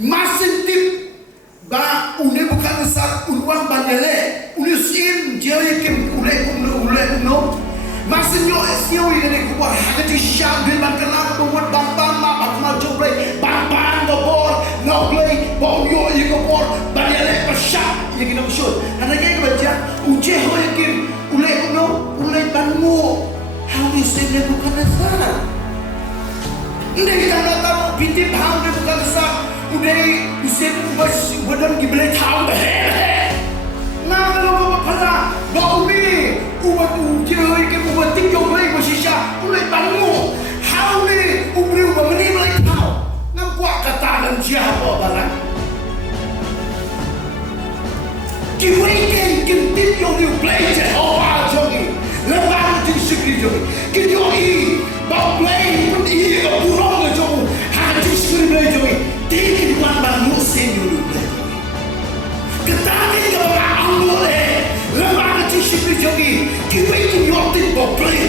Masin tip ba une bukan sat uruang banele unusin jeli kim ule no masin yo esio ini kuat hati syam di bangkalan buat bang ma bakma jobre bang bobor no play bom yo ikopor banele pasha yang kita usul karena dia kebaca uje ho yakin ule no ule banmu how is it bukan sat ini kita tahu binti how bukan sat udah usia bos badan giblet tahu deh. Nah kalau pada bau ni ubat uji ke ubat tinggal lagi masih sah ulai bangu. How ni ubri ubat meni mulai tahu. Nampak kata dan siapa barang. Kiweekend kintit yang you play Jehovah jogi. Lepas tu sikit jogi. Kinyoi bau play pun iya burung jogi. Hati sikit play jogi. Tidak dibuat musim dulu. Ketagi kalau Allah lemah kecil jogi, kita itu nyotin boplay